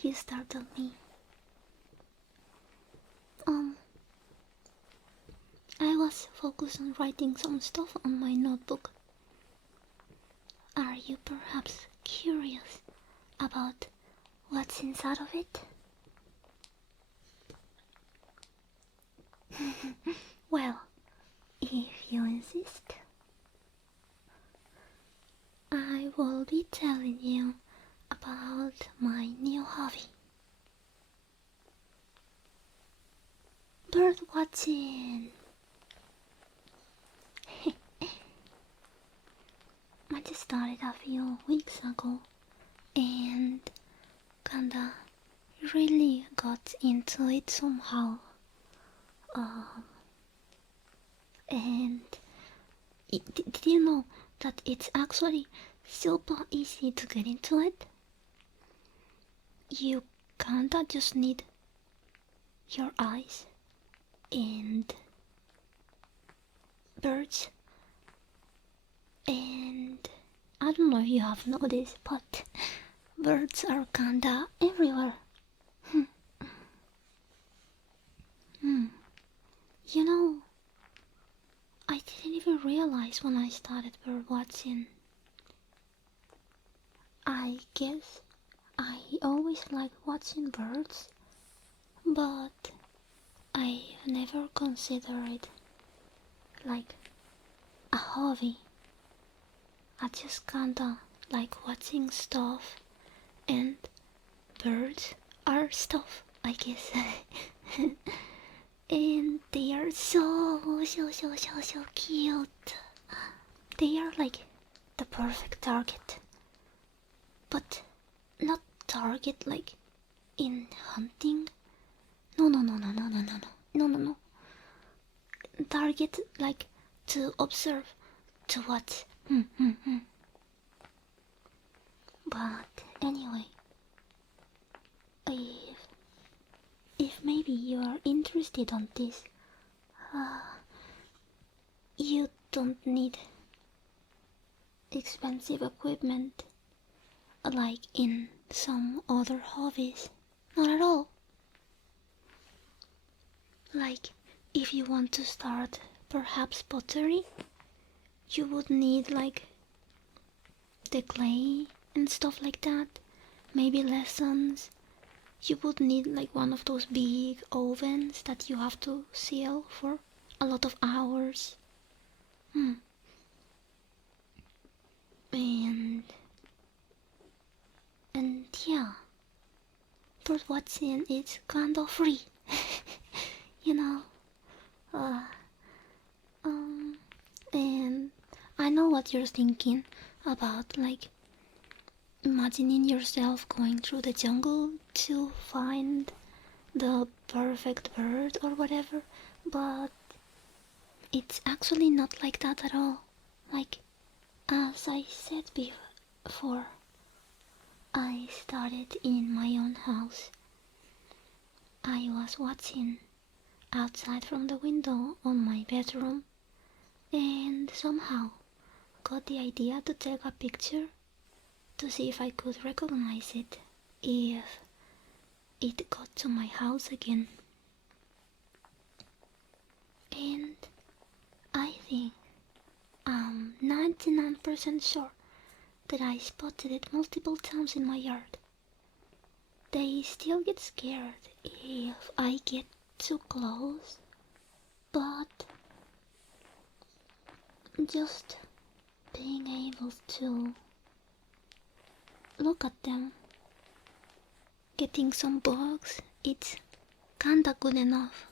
You startled me. I was focused on writing some stuff on my notebook. Are you perhaps curious about what's inside of it? Well, if you insist, I will be telling you about my new hobby. Birdwatching! I just started a few weeks ago and kinda really got into it somehow. And did you know that it's actually super easy to get into it? You kinda just need your eyes and birds, and I don't know if you have noticed, but birds are kinda everywhere. You know, I didn't even realize when I started bird watching. I guess I always liked watching birds, but I never considered it like a hobby. I just kinda like watching stuff, and birds are stuff, I guess. And they are so cute. They are like the perfect target, but not target like in hunting. No. Target like to observe, to watch. But anyway, if maybe you are interested on this, you don't need expensive equipment like in some other hobbies. Not at all. Like, if you want to start perhaps pottery, you would need like the clay and stuff like that. Maybe lessons. You would need like one of those big ovens that you have to seal for a lot of hours. And yeah, bird watching is kind of free. You know. Uh, and I know what you're thinking about, like imagining yourself going through the jungle to find the perfect bird or whatever, but it's actually not like that at all. Like, as I said before, I started in my own house. I was watching outside from the window on my bedroom and somehow got the idea to take a picture to see if I could recognize it if it got to my house again. And I think I'm 99% sure that I spotted it multiple times in my yard. They still get scared if I get too close, but just being able to look at them, getting some bugs, it's kinda good enough.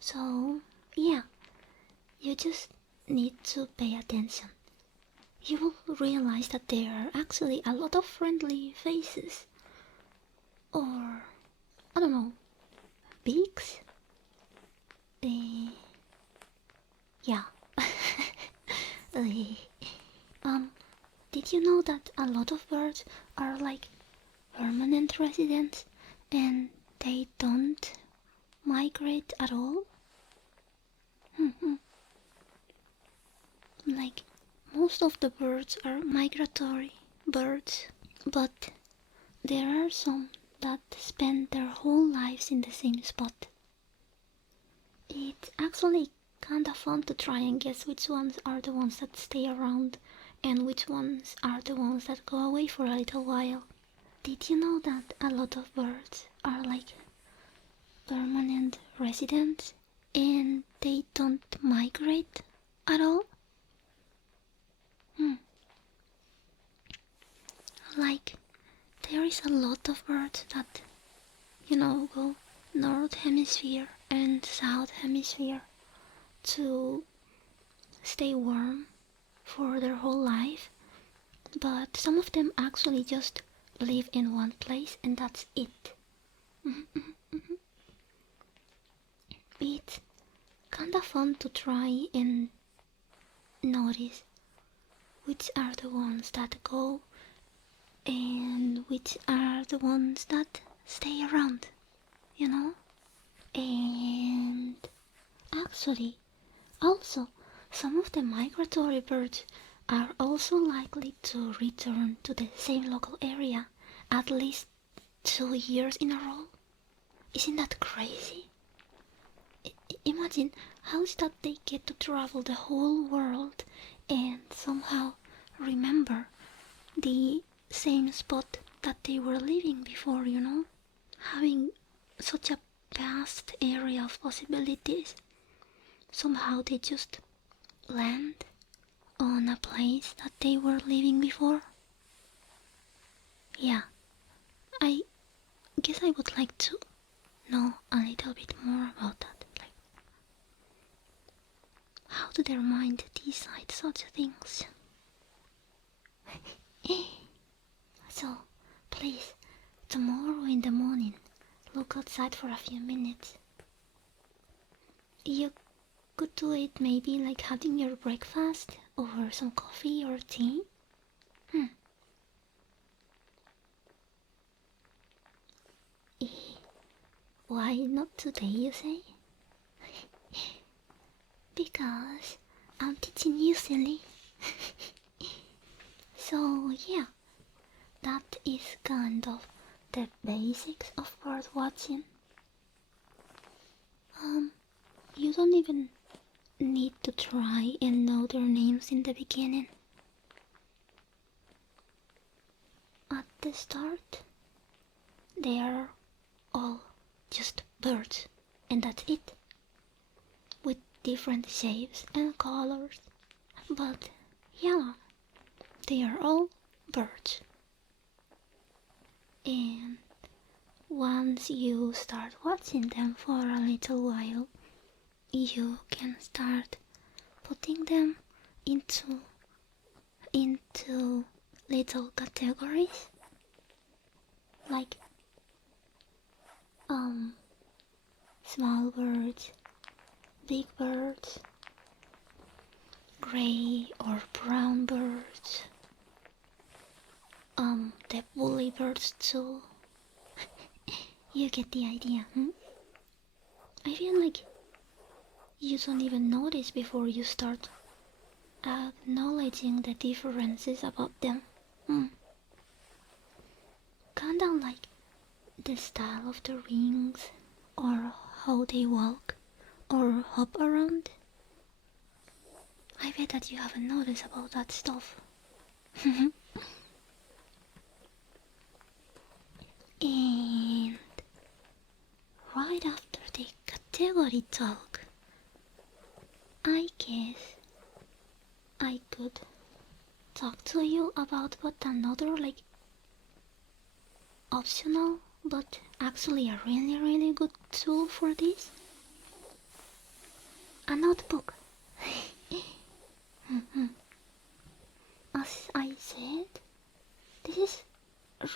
So, yeah, you just need to pay attention. You will realize that there are actually a lot of friendly faces. Or, I don't know, beaks? Yeah. Did you know that a lot of birds are like permanent residents and they don't migrate at all? Like, most of the birds are migratory birds, but there are some that spend their whole lives in the same spot. It's actually kinda fun to try and guess which ones are the ones that stay around and which ones are the ones that go away for a little while. Did you know that a lot of birds are like permanent residents and they don't migrate at all? Like, there is a lot of birds that, go North Hemisphere and South Hemisphere to stay warm for their whole life, but some of them actually just live in one place and that's it. It's kinda fun to try and notice which are the ones that go and which are the ones that stay around, And actually, also, some of the migratory birds are also likely to return to the same local area at least 2 years in a row. Isn't that crazy? Imagine how is that they get to travel the whole world and somehow remember the same spot that they were living before, Having such a vast area of possibilities. Somehow they just land on a place that they were living before. Yeah, I guess I would like to know a little bit more about that. Like, how do their mind decide such things? So, please, tomorrow in the morning, look outside for a few minutes. You could do it maybe like having your breakfast or some coffee or tea. Why not today, you say? Because I'm teaching you, silly. So yeah, that is kind of the basics of bird watching. You don't even need to try and know their names in the beginning. At the start, they are all just birds, and that's it. With different shapes and colors. But yeah, they are all birds. And once you start watching them for a little while, you can start putting them into little categories, like small birds, big birds, gray or brown birds, the woolly birds too. You get the idea, I feel like you don't even notice before you start acknowledging the differences about them. Kinda like the style of the wings, or how they walk, or hop around. I bet that you haven't noticed about that stuff. And right after the category talk, I guess I could talk to you about what another optional but actually a really good tool for this. A notebook. As I said, this is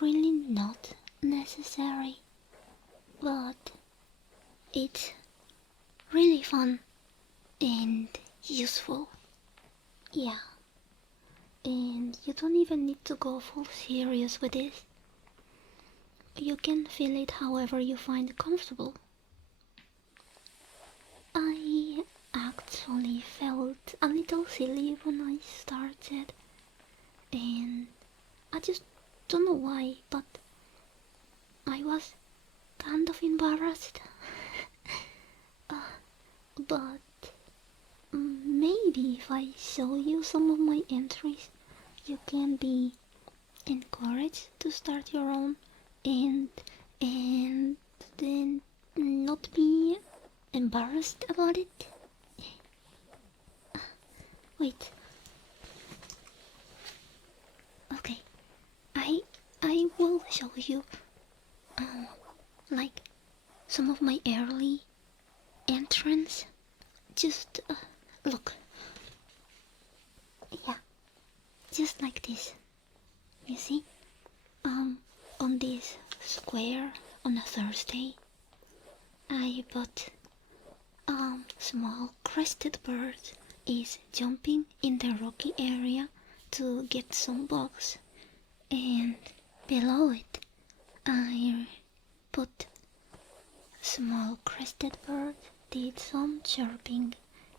really not necessary, but it's really fun and useful. Yeah, and you don't even need to go full serious with this. You can feel it however you find comfortable. I actually felt a little silly when I started, and I just don't know why, but I was kind of embarrassed. But maybe if I show you some of my entries, you can be encouraged to start your own and then not be embarrassed about it. Wait. Okay. I will show you like some of my early entrance. Just look. Yeah. Just like this. You see? On this square on a Thursday, I bought small crested bird is jumping in the rocky area to get some bugs, and below it I put small crested bird did some chirping,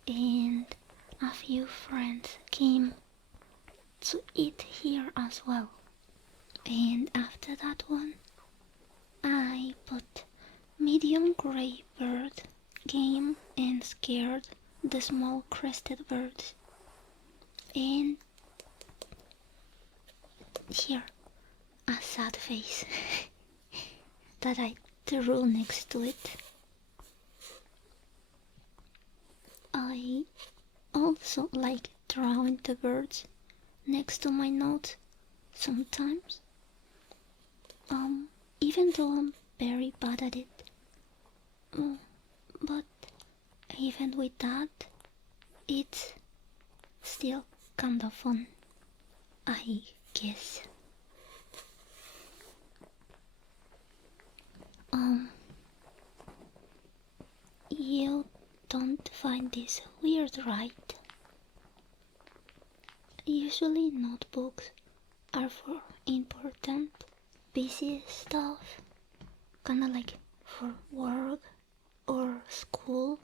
and a few friends came to eat here as well. And after that one, I put medium gray bird came and scared the small crested birds. And here, a sad face that I drew next to it. I also like drawing the birds next to my notes sometimes. Even though I'm very bad at it. But even with that, it's still kind of fun, I guess. You don't find this weird, right? Usually notebooks are for important, busy stuff, kinda like for work or school.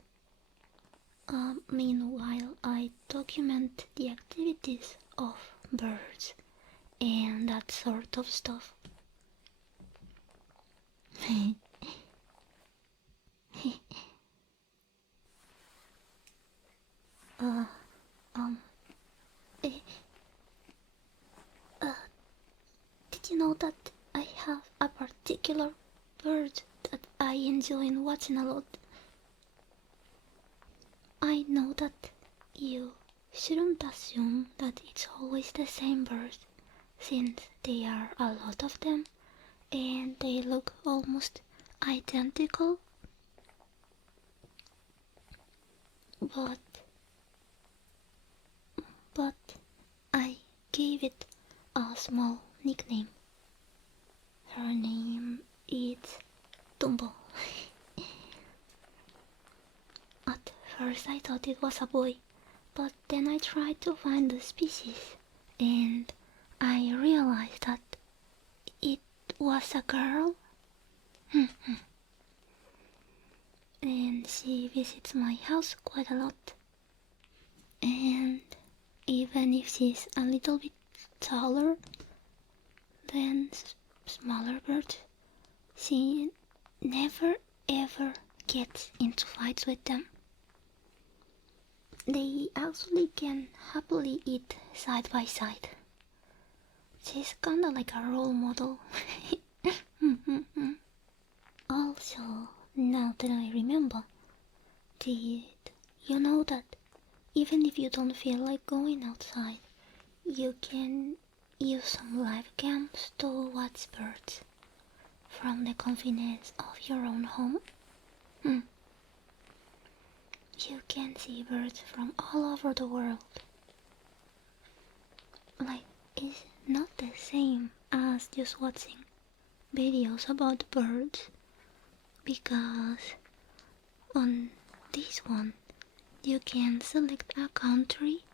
Meanwhile, I document the activities of birds and that sort of stuff. Did you know that I have a particular bird that I enjoy watching a lot? I know that you shouldn't assume that it's always the same bird, since there are a lot of them and they look almost identical. But I gave it a small nickname. Her name is Dumbo. At first I thought it was a boy, but then I tried to find the species and I realized that it was a girl. And she visits my house quite a lot. And even if she's a little bit taller than smaller birds, she never ever gets into fights with them. They actually can happily eat side by side. She's kinda like a role model. Also, now that I remember, did you know that even if you don't feel like going outside, you can use some live cams to watch birds from the convenience of your own home? You can see birds from all over the world. Like, it's not the same as just watching videos about birds, because on this one you can select a country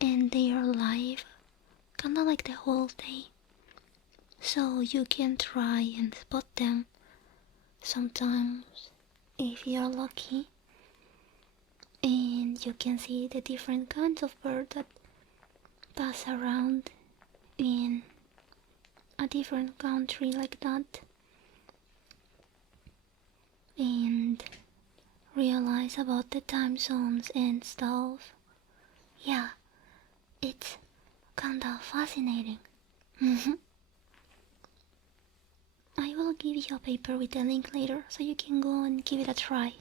and they are live kinda like the whole day, so you can try and spot them sometimes if you're lucky, and you can see the different kinds of birds that pass around in a different country like that. and realize about the time zones and stuff. Yeah, it's kinda fascinating. I will give you a paper with a link later so you can go and give it a try.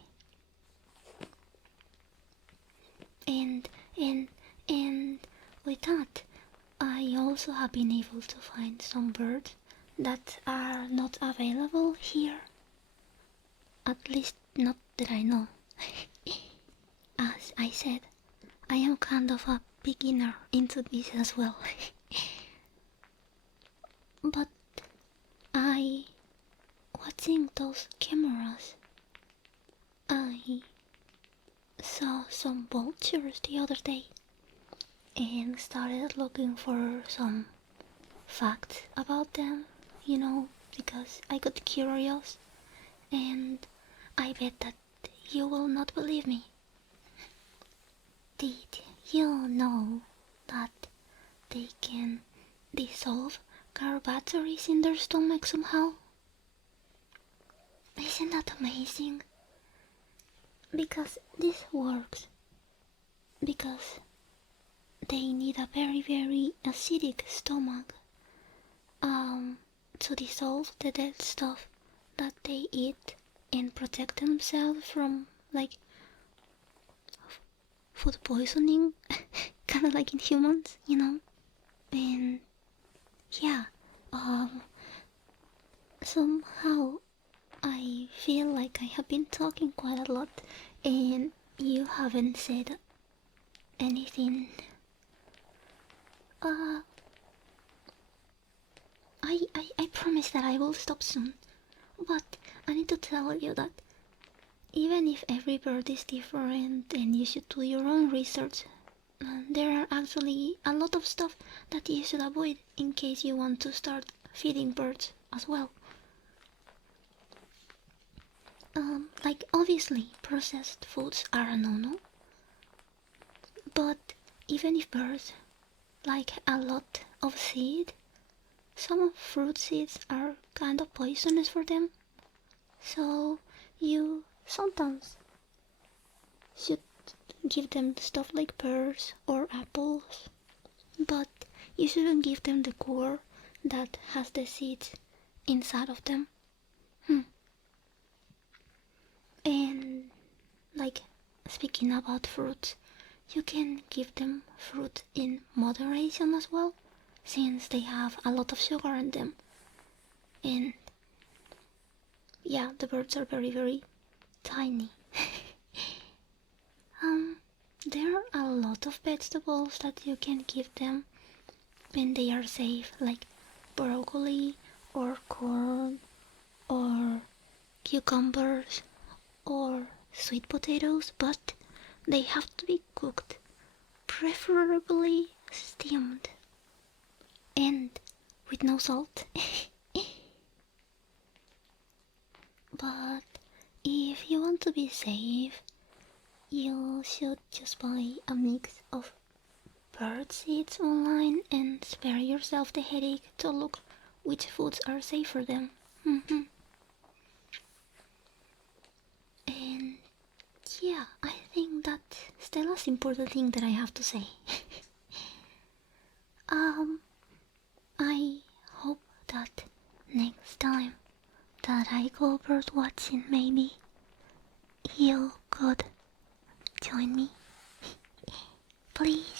And and and with that, I also have been able to find some birds that are not available here. At least not that I know. As I said, I am kind of a beginner into this as well. But watching those cameras, I saw some vultures the other day and started looking for some facts about them, because I got curious, and I bet that you will not believe me. Did you know that they can dissolve car batteries in their stomach somehow? Isn't that amazing? Because this works. Because they need a very, very acidic stomach to dissolve the dead stuff that they eat and protect themselves from, like, food poisoning, kind of like in humans, And yeah, somehow I feel like I have been talking quite a lot and you haven't said anything. I promise that I will stop soon, but I need to tell you that even if every bird is different and you should do your own research, there are actually a lot of stuff that you should avoid in case you want to start feeding birds as well. Like obviously processed foods are a no-no, but even if birds like a lot of seed, some fruit seeds are kind of poisonous for them, so you sometimes should give them stuff like pears or apples, but you shouldn't give them the core that has the seeds inside of them. And like speaking about fruits, you can give them fruit in moderation as well, since they have a lot of sugar in them. And yeah, the birds are very, very tiny. There are a lot of vegetables that you can give them when they are safe, like broccoli or corn or cucumbers or sweet potatoes, but they have to be cooked, preferably steamed, and with no salt. But if you want to be safe, you should just buy a mix of bird seeds online and spare yourself the headache to look which foods are safe for them. And yeah, I think that's the last important thing that I have to say. I hope that next time that I go bird watching, maybe you could join me. Please.